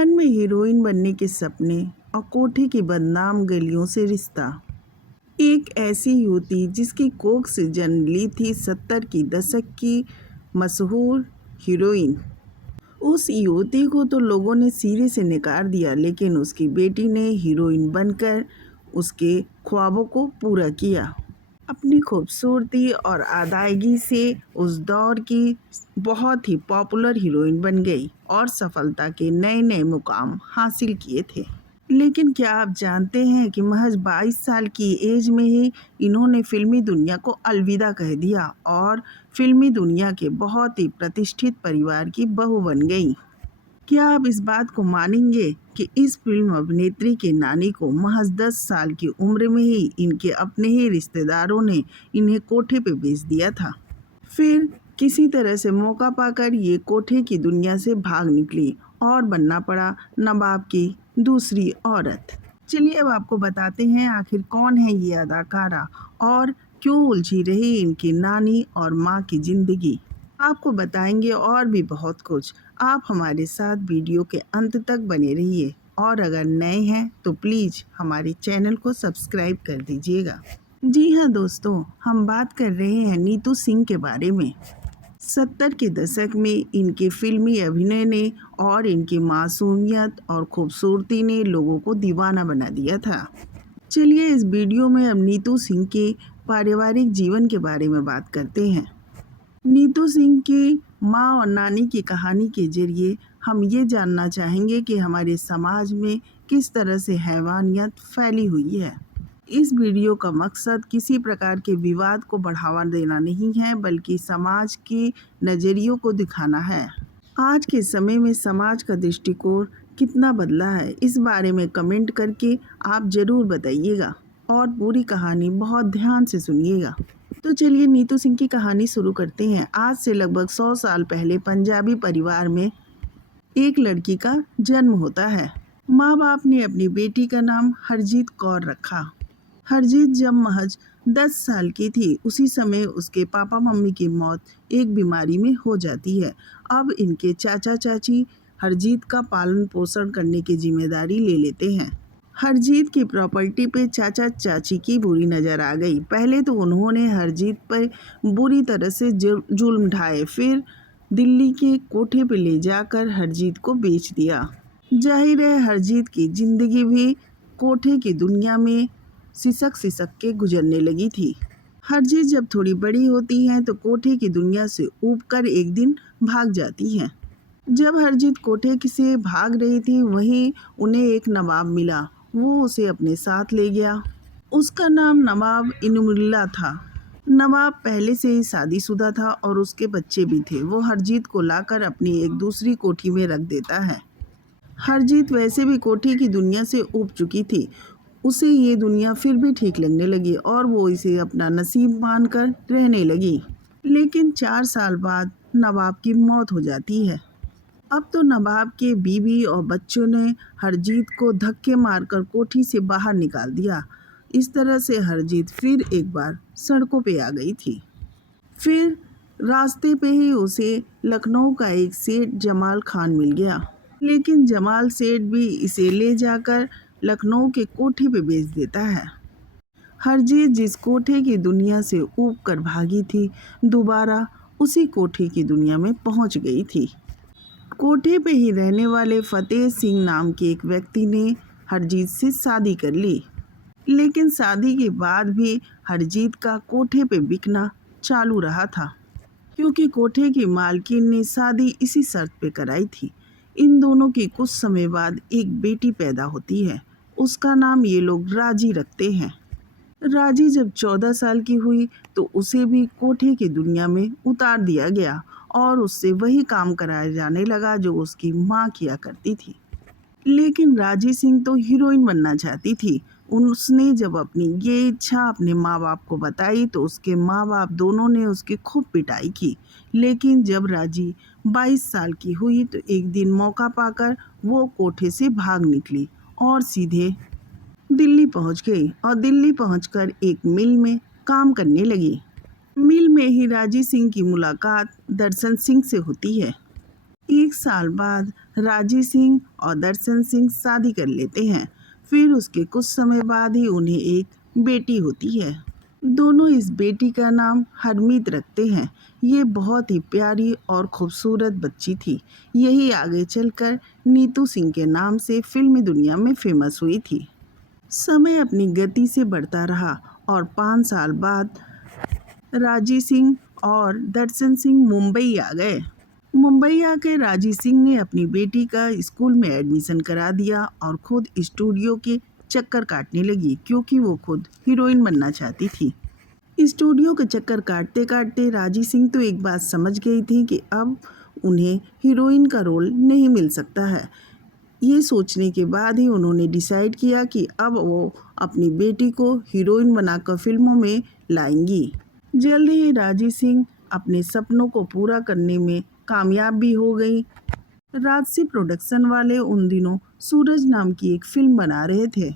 मन में हीरोइन बनने के सपने और कोठी की बदनाम गलियों से रिश्ता। एक ऐसी युवती जिसकी कोख से जन्म ली थी 70 की दशक की मशहूर हीरोइन। उस युवती को तो लोगों ने सिरे से नकार दिया, लेकिन उसकी बेटी ने हीरोइन बनकर उसके ख्वाबों को पूरा किया। अपनी खूबसूरती और अदायगी से उस दौर की बहुत ही पॉपुलर हीरोइन बन गई और सफलता के नए नए मुकाम हासिल किए थे। लेकिन क्या आप जानते हैं कि महज 22 साल की एज में ही इन्होंने फिल्मी दुनिया को अलविदा कह दिया और फिल्मी दुनिया के बहुत ही प्रतिष्ठित परिवार की बहू बन गई। क्या आप इस बात को मानेंगे कि इस फिल्म अभिनेत्री के नानी को महज 10 साल की उम्र में ही इनके अपने ही रिश्तेदारों ने इन्हें कोठे पे बेच दिया था। फिर किसी तरह से मौका पाकर ये कोठे की दुनिया से भाग निकली और बनना पड़ा नवाब की दूसरी औरत। चलिए अब आपको बताते हैं आखिर कौन है ये अदाकारा और क्यों उलझी रही इनकी नानी और माँ की जिंदगी। आपको बताएंगे और भी बहुत कुछ। आप हमारे साथ वीडियो के अंत तक बने रहिए और अगर नए हैं तो प्लीज़ हमारे चैनल को सब्सक्राइब कर दीजिएगा। जी हाँ दोस्तों, हम बात कर रहे हैं नीतू सिंह के बारे में। 70 के दशक में इनके फिल्मी अभिनय ने और इनकी मासूमियत और खूबसूरती ने लोगों को दीवाना बना दिया था। चलिए इस वीडियो में हम नीतू सिंह के पारिवारिक जीवन के बारे में बात करते हैं। नीतू सिंह की माँ और नानी की कहानी के जरिए हम ये जानना चाहेंगे कि हमारे समाज में किस तरह से हैवानियत फैली हुई है। इस वीडियो का मकसद किसी प्रकार के विवाद को बढ़ावा देना नहीं है, बल्कि समाज के नज़रियों को दिखाना है। आज के समय में समाज का दृष्टिकोण कितना बदला है, इस बारे में कमेंट करके आप ज़रूर बताइएगा और पूरी कहानी बहुत ध्यान से सुनिएगा। तो चलिए नीतू सिंह की कहानी शुरू करते हैं। आज से लगभग 100 साल पहले पंजाबी परिवार में एक लड़की का जन्म होता है। माँ बाप ने अपनी बेटी का नाम हरजीत कौर रखा। हरजीत जब महज 10 साल की थी, उसी समय उसके पापा मम्मी की मौत एक बीमारी में हो जाती है। अब इनके चाचा चाची हरजीत का पालन पोषण करने की जिम्मेदारी ले लेते हैं। हरजीत की प्रॉपर्टी पे चाचा चाची की बुरी नज़र आ गई। पहले तो उन्होंने हरजीत पर बुरी तरह से जुल्म ढाए, फिर दिल्ली के कोठे पे ले जाकर हरजीत को बेच दिया। जाहिर है हरजीत की ज़िंदगी भी कोठे की दुनिया में सिसक सिसक के गुजरने लगी थी। हरजीत जब थोड़ी बड़ी होती हैं तो कोठे की दुनिया से ऊब कर एक दिन भाग जाती हैं। जब हरजीत कोठे से भाग रही थी, वहीं उन्हें एक नवाब मिला। वो उसे अपने साथ ले गया। उसका नाम नवाब इनुमुल्ला था। नवाब पहले से ही शादीशुदा था और उसके बच्चे भी थे। वो हरजीत को लाकर अपनी एक दूसरी कोठी में रख देता है। हरजीत वैसे भी कोठी की दुनिया से ऊब चुकी थी। उसे ये दुनिया फिर भी ठीक लगने लगी और वो इसे अपना नसीब मानकर रहने लगी। लेकिन 4 साल बाद नवाब की मौत हो जाती है। अब तो नवाब के बीवी और बच्चों ने हरजीत को धक्के मारकर कोठी से बाहर निकाल दिया। इस तरह से हरजीत फिर एक बार सड़कों पे आ गई थी। फिर रास्ते पे ही उसे लखनऊ का एक सेठ जमाल खान मिल गया, लेकिन जमाल सेठ भी इसे ले जाकर लखनऊ के कोठे पे बेच देता है। हरजीत जिस कोठे की दुनिया से ऊब कर भागी थी, दोबारा उसी कोठे की दुनिया में पहुंच गई थी। कोठे पे ही रहने वाले फतेह सिंह नाम के एक व्यक्ति ने हरजीत से शादी कर ली, लेकिन शादी के बाद भी हरजीत का कोठे पे बिकना चालू रहा था, क्योंकि कोठे की मालकिन ने शादी इसी शर्त पे कराई थी। इन दोनों की कुछ समय बाद एक बेटी पैदा होती है। उसका नाम ये लोग राजी रखते हैं। राजी जब 14 साल की हुई तो उसे भी कोठे की दुनिया में उतार दिया गया और उससे वही काम कराया जाने लगा जो उसकी माँ किया करती थी। लेकिन राजी सिंह तो हीरोइन बनना चाहती थी। उसने जब अपनी ये इच्छा अपने माँ बाप को बताई तो उसके माँ बाप दोनों ने उसकी खूब पिटाई की। लेकिन जब राजी 22 साल की हुई तो एक दिन मौका पाकर वो कोठे से भाग निकली और सीधे दिल्ली पहुंच गई और दिल्ली पहुंचकर एक मिल में काम करने लगी। मिल में ही राजी सिंह की मुलाकात दर्शन सिंह से होती है। 1 साल बाद राजी सिंह और दर्शन सिंह शादी कर लेते हैं। फिर उसके कुछ समय बाद ही उन्हें एक बेटी होती है। दोनों इस बेटी का नाम हरमीत रखते हैं। ये बहुत ही प्यारी और खूबसूरत बच्ची थी। यही आगे चलकर नीतू सिंह के नाम से फिल्मी दुनिया में फेमस हुई थी। समय अपनी गति से बढ़ता रहा और 5 साल बाद राजी सिंह और दर्शन सिंह मुंबई आ गए। मुंबई आकर राजी सिंह ने अपनी बेटी का स्कूल में एडमिशन करा दिया और खुद स्टूडियो के चक्कर काटने लगी, क्योंकि वो खुद हीरोइन बनना चाहती थी। स्टूडियो के चक्कर काटते काटते राजी सिंह तो एक बात समझ गई थी कि अब उन्हें हीरोइन का रोल नहीं मिल सकता है। ये सोचने के बाद ही उन्होंने डिसाइड किया कि अब वो अपनी बेटी को हीरोइन बनाकर फिल्मों में लाएंगी। जल्द ही राजी सिंह अपने सपनों को पूरा करने में कामयाब भी हो गई। राजसी प्रोडक्शन वाले उन दिनों सूरज नाम की एक फिल्म बना रहे थे।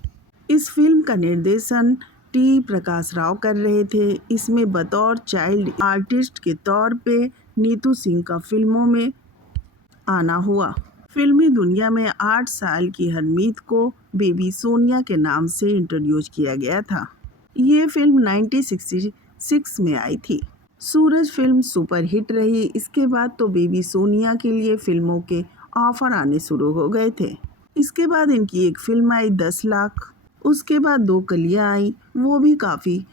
इस फिल्म का निर्देशन टी प्रकाश राव कर रहे थे। इसमें बतौर चाइल्ड आर्टिस्ट के तौर पे नीतू सिंह का फिल्मों में आना हुआ। फिल्मी दुनिया में 8 साल की हरमीत को बेबी सोनिया के नाम से इंट्रोड्यूस किया गया था। ये फिल्म 1966 में आई थी। सूरज फिल्म सुपर हिट रही। इसके बाद तो बेबी सोनिया के लिए फिल्मों के ऑफर आने शुरू हो गए थे। इसके बाद इनकी एक फिल्म आई 10 लाख। उसके बाद 2 कलियां आई, वो भी काफ़ी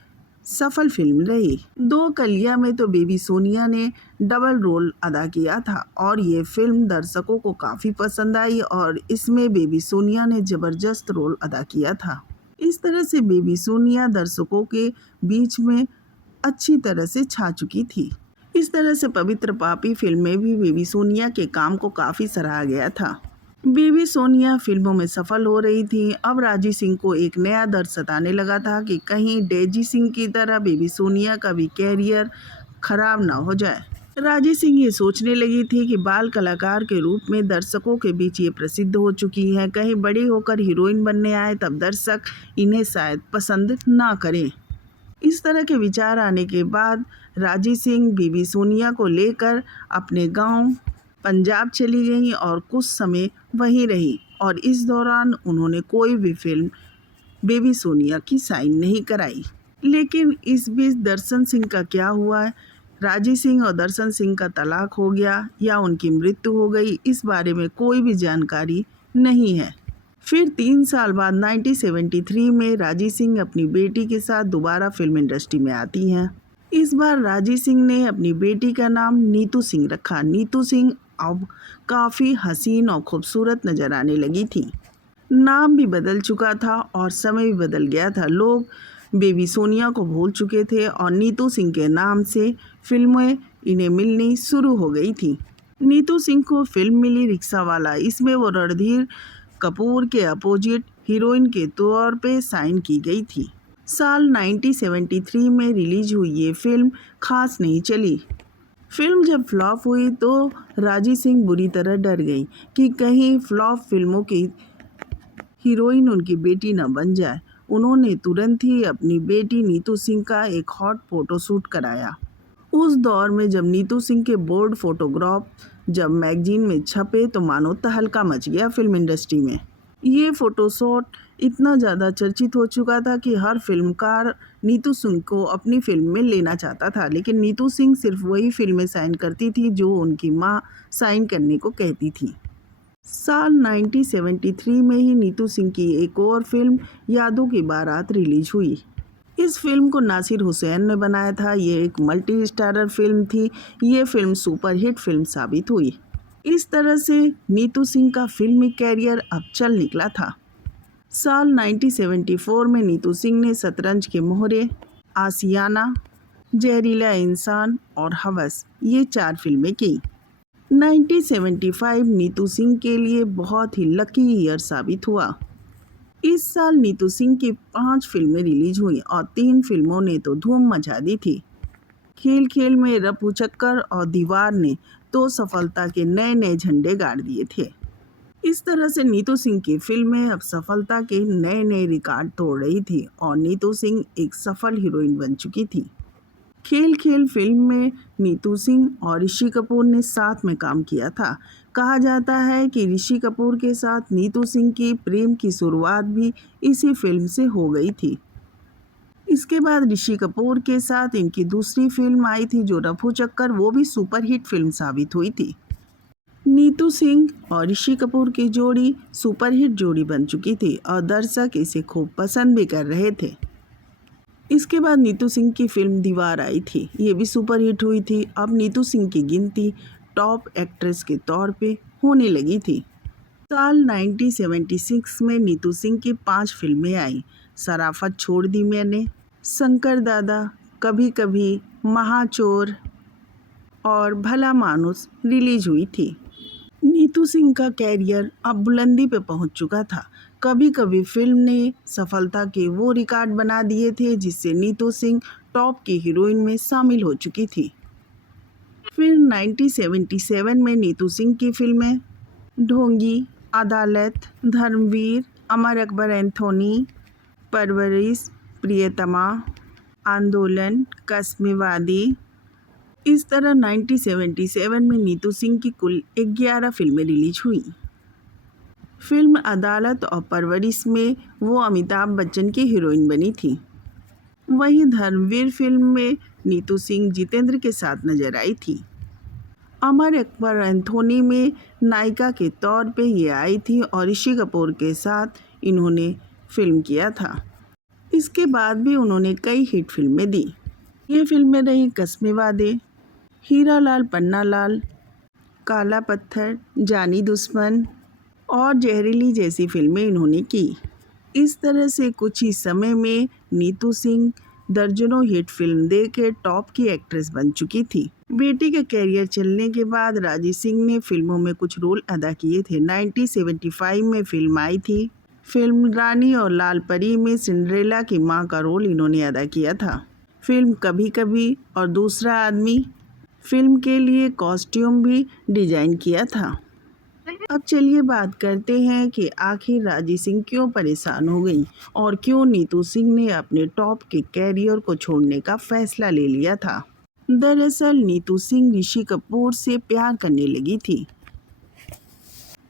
सफल फिल्म रही। 2 कलियां में तो बेबी सोनिया ने डबल रोल अदा किया था और ये फिल्म दर्शकों को काफ़ी पसंद आई और इसमें बेबी सोनिया ने ज़बरदस्त रोल अदा किया था। इस तरह से बेबी सोनिया दर्शकों के बीच में अच्छी तरह से छा चुकी थी। इस तरह से पवित्र पापी फिल्म में भी बेबी सोनिया के काम को काफ़ी सराहा गया था। बेबी सोनिया फिल्मों में सफल हो रही थी। अब राजी सिंह को एक नया डर सताने लगा था कि कहीं डेजी सिंह की तरह बेबी सोनिया का भी कैरियर खराब ना हो जाए। राजी सिंह ये सोचने लगी थी कि बाल कलाकार के रूप में दर्शकों के बीच ये प्रसिद्ध हो चुकी हैं, कहीं बड़ी होकर हीरोइन बनने आए तब दर्शक इन्हें शायद पसंद ना करें। इस तरह के विचार आने के बाद राजी सिंह बेबी सोनिया को लेकर अपने गांव पंजाब चली गईं और कुछ समय वहीं रही और इस दौरान उन्होंने कोई भी फिल्म बेबी सोनिया की साइन नहीं कराई। लेकिन इस बीच दर्शन सिंह का क्या हुआ? राजी सिंह और दर्शन सिंह का तलाक हो गया या उनकी मृत्यु हो गई, इस बारे में कोई भी जानकारी नहीं है। फिर 3 साल बाद 1973 में राजी सिंह अपनी बेटी के साथ दोबारा फिल्म इंडस्ट्री में आती हैं। इस बार राजी सिंह ने अपनी बेटी का नाम नीतू सिंह रखा। नीतू सिंह अब काफ़ी हसीन और खूबसूरत नजर आने लगी थी। नाम भी बदल चुका था और समय भी बदल गया था। लोग बेबी सोनिया को भूल चुके थे और नीतू सिंह के नाम से फिल्में इन्हें मिलनी शुरू हो गई थी। नीतू सिंह को फिल्म मिली रिक्शा वाला। इसमें वो रणधीर कपूर के अपोजिट हीरोइन के तौर पे साइन की गई थी। साल 1973 में रिलीज हुई ये फिल्म खास नहीं चली। फिल्म जब फ्लॉप हुई तो राजी सिंह बुरी तरह डर गई कि कहीं फ्लॉप फिल्मों की हीरोइन उनकी बेटी न बन जाए। उन्होंने तुरंत ही अपनी बेटी नीतू सिंह का एक हॉट फोटोशूट कराया। उस दौर में जब नीतू सिंह के बोल्ड फोटोग्राफ जब मैगजीन में छपे तो मानो तहलका मच गया फिल्म इंडस्ट्री में। ये फोटोशॉट इतना ज़्यादा चर्चित हो चुका था कि हर फिल्मकार नीतू सिंह को अपनी फिल्म में लेना चाहता था, लेकिन नीतू सिंह सिर्फ वही फिल्में साइन करती थी जो उनकी माँ साइन करने को कहती थी। साल 1973 में ही नीतू सिंह की एक और फिल्म यादों की बारात रिलीज हुई। इस फिल्म को नासिर हुसैन ने बनाया था। ये एक मल्टी स्टारर फिल्म थी। ये फिल्म सुपरहिट फिल्म साबित हुई। इस तरह से नीतू सिंह का फिल्मी कैरियर अब चल निकला था। साल 1974 में नीतू सिंह ने शतरंज के मोहरे, आशियाना, जहरीला इंसान और हवस ये 4 फिल्में की। 1975 नीतू सिंह के लिए बहुत ही लकी ईयर साबित हुआ। इस साल नीतू सिंह की 5 फिल्में रिलीज हुई और 3 फिल्मों ने तो धूम मचा दी थी। खेल खेल में, रफू चक्कर और दीवार ने तो सफलता के नए नए झंडे गाड़ दिए थे। इस तरह से नीतू सिंह की फिल्में अब सफलता के नए नए रिकॉर्ड तोड़ रही थी और नीतू सिंह एक सफल हीरोइन बन चुकी थी। खेल खेल फिल्म में नीतू सिंह और ऋषि कपूर ने साथ में काम किया था। कहा जाता है कि ऋषि कपूर के साथ नीतू सिंह की प्रेम की शुरुआत भी इसी फिल्म से हो गई थी। इसके बाद ऋषि कपूर के साथ इनकी दूसरी फिल्म आई थी जो रफू चक्कर, वो भी सुपरहिट फिल्म साबित हुई थी। नीतू सिंह और ऋषि कपूर की जोड़ी सुपरहिट जोड़ी बन चुकी थी और दर्शक इसे खूब पसंद भी कर रहे थे। इसके बाद नीतू सिंह की फिल्म दीवार आई थी, ये भी सुपरहिट हुई थी। अब नीतू सिंह की गिनती टॉप एक्ट्रेस के तौर पे होने लगी थी। साल 1976 में नीतू सिंह की 5 फिल्में आई। शराफत छोड़ दी मैंने, शंकर दादा, कभी कभी, महाचोर और भला मानुस रिलीज हुई थी। नीतू सिंह का कैरियर अब बुलंदी पे पहुंच चुका था। कभी कभी फिल्म ने सफलता के वो रिकॉर्ड बना दिए थे जिससे नीतू सिंह टॉप की हीरोइन में शामिल हो चुकी थी। फिर 1977 में नीतू सिंह की फिल्में ढोंगी, अदालत, धर्मवीर, अमर अकबर एंथोनी, परवरिश, प्रियतमा, आंदोलन, कश्मीवादी, इस तरह 1977 में नीतू सिंह की कुल 11 फिल्में रिलीज हुई। फिल्म अदालत और परवरिश में वो अमिताभ बच्चन की हीरोइन बनी थी। वहीं धर्मवीर फिल्म में नीतू सिंह जितेंद्र के साथ नजर आई थी। अमर अकबर एंथोनी में नायिका के तौर पे ये आई थी और ऋषि कपूर के साथ इन्होंने फिल्म किया था। इसके बाद भी उन्होंने कई हिट फिल्में दी। ये फिल्में रही कश्मीवादी, हीरा लाल पन्ना लाल, काला पत्थर, जानी दुश्मन और जहरीली जैसी फिल्में इन्होंने की। इस तरह से कुछ ही समय में नीतू सिंह दर्जनों हिट फिल्म देकर टॉप की एक्ट्रेस बन चुकी थी। बेटी का कैरियर चलने के बाद राजी सिंह ने फिल्मों में कुछ रोल अदा किए थे। 1975 में फिल्म आई थी। फिल्म रानी और लाल परी में सिंड्रेला की मां का रोल इन्होंने अदा किया था। फिल्म कभी कभी और दूसरा आदमी फिल्म के लिए कॉस्ट्यूम भी डिजाइन किया था। अब चलिए बात करते हैं कि आखिर राजी सिंह क्यों परेशान हो गई और क्यों नीतू सिंह ने अपने टॉप के कैरियर को छोड़ने का फैसला ले लिया था। दरअसल नीतू सिंह ऋषि कपूर से प्यार करने लगी थी।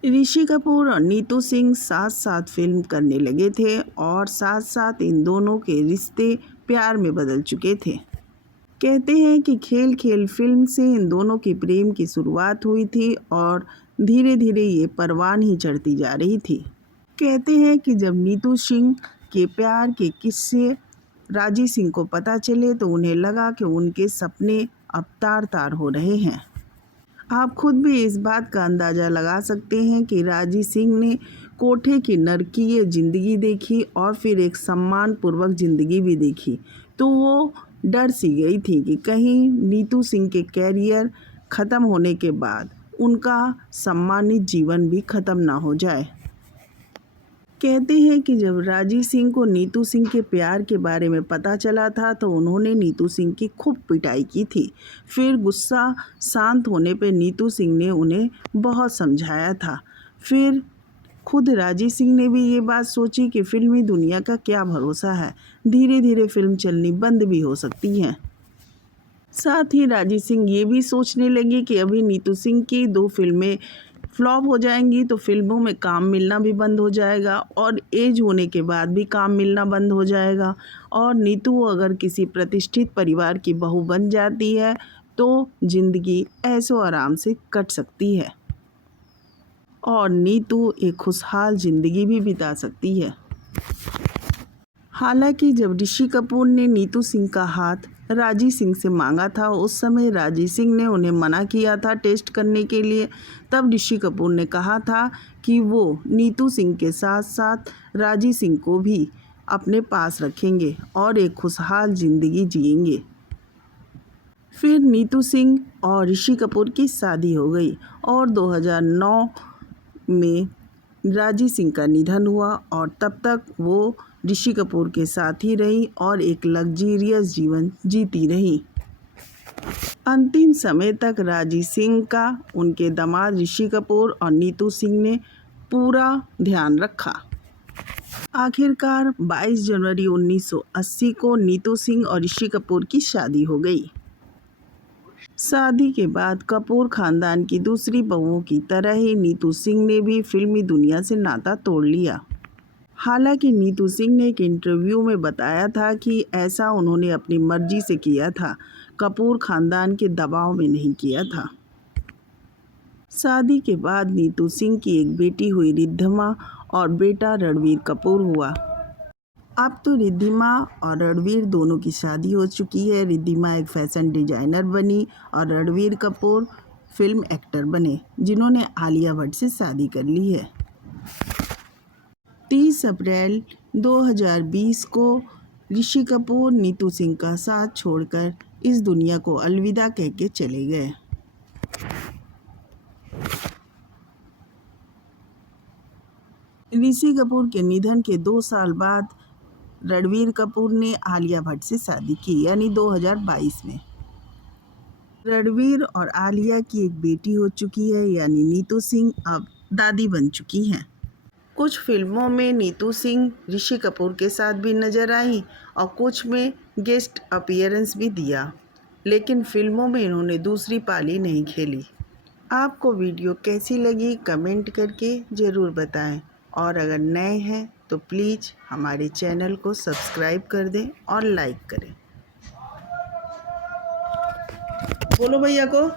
ऋषि कपूर और नीतू सिंह साथ साथ फिल्म करने लगे थे और साथ साथ इन दोनों के रिश्ते प्यार में बदल चुके थे। कहते हैं कि खेल खेल फिल्म से इन दोनों की प्रेम की शुरुआत हुई थी और धीरे धीरे ये परवान ही चढ़ती जा रही थी। कहते हैं कि जब नीतू सिंह के प्यार के किस्से राजी सिंह को पता चले तो उन्हें लगा कि उनके सपने अब तार तार हो रहे हैं। आप खुद भी इस बात का अंदाज़ा लगा सकते हैं कि राजी सिंह ने कोठे की नरकीय ज़िंदगी देखी और फिर एक सम्मानपूर्वक ज़िंदगी भी देखी, तो वो डर सी गई थी कि कहीं नीतू सिंह के कैरियर ख़त्म होने के बाद उनका सम्मानित जीवन भी ख़त्म ना हो जाए। कहते हैं कि जब राजी सिंह को नीतू सिंह के प्यार के बारे में पता चला था तो उन्होंने नीतू सिंह की खूब पिटाई की थी। फिर गुस्सा शांत होने पर नीतू सिंह ने उन्हें बहुत समझाया था। फिर खुद राजी सिंह ने भी ये बात सोची कि फिल्मी दुनिया का क्या भरोसा है, धीरे धीरे फिल्म चलनी बंद भी हो सकती है। साथ ही राजी सिंह ये भी सोचने लगी कि अभी नीतू सिंह की 2 फिल्में फ्लॉप हो जाएंगी तो फिल्मों में काम मिलना भी बंद हो जाएगा और एज होने के बाद भी काम मिलना बंद हो जाएगा। और नीतू अगर किसी प्रतिष्ठित परिवार की बहू बन जाती है तो ज़िंदगी ऐशो आराम से कट सकती है और नीतू एक खुशहाल ज़िंदगी भी बिता सकती है। हालांकि जब ऋषि कपूर ने नीतू सिंह का हाथ राजी सिंह से मांगा था उस समय राजी सिंह ने उन्हें मना किया था टेस्ट करने के लिए। तब ऋषि कपूर ने कहा था कि वो नीतू सिंह के साथ साथ राजी सिंह को भी अपने पास रखेंगे और एक खुशहाल ज़िंदगी जिएंगे। फिर नीतू सिंह और ऋषि कपूर की शादी हो गई और 2009 में राजी सिंह का निधन हुआ और तब तक वो ऋषि कपूर के साथ ही रही और एक लग्जरियस जीवन जीती रही। अंतिम समय तक राजी सिंह का उनके दामाद ऋषि कपूर और नीतू सिंह ने पूरा ध्यान रखा। आखिरकार 22 जनवरी 1980 को नीतू सिंह और ऋषि कपूर की शादी हो गई। शादी के बाद कपूर खानदान की दूसरी बहुओं की तरह ही नीतू सिंह ने भी फिल्मी दुनिया से नाता तोड़ लिया। हालांकि नीतू सिंह ने एक इंटरव्यू में बताया था कि ऐसा उन्होंने अपनी मर्जी से किया था, कपूर खानदान के दबाव में नहीं किया था। शादी के बाद नीतू सिंह की एक बेटी हुई रिद्धिमा और बेटा रणवीर कपूर हुआ। अब तो रिद्धिमा और रणवीर दोनों की शादी हो चुकी है। रिद्धिमा एक फैशन डिजाइनर बनी और रणवीर कपूर फिल्म एक्टर बने, जिन्होंने आलिया भट्ट से शादी कर ली है। 30 अप्रैल 2020 को ऋषि कपूर नीतू सिंह का साथ छोड़कर इस दुनिया को अलविदा कह के चले गए। ऋषि कपूर के निधन के 2 साल बाद रणवीर कपूर ने आलिया भट्ट से शादी की, यानी 2022 में। रणवीर और आलिया की एक बेटी हो चुकी है, यानी नीतू सिंह अब दादी बन चुकी हैं। कुछ फिल्मों में नीतू सिंह ऋषि कपूर के साथ भी नजर आई और कुछ में गेस्ट अपीयरेंस भी दिया, लेकिन फिल्मों में इन्होंने दूसरी पाली नहीं खेली। आपको वीडियो कैसी लगी कमेंट करके ज़रूर बताएं, और अगर नए हैं तो प्लीज़ हमारे चैनल को सब्सक्राइब कर दें और लाइक करें। बोलो भैया को।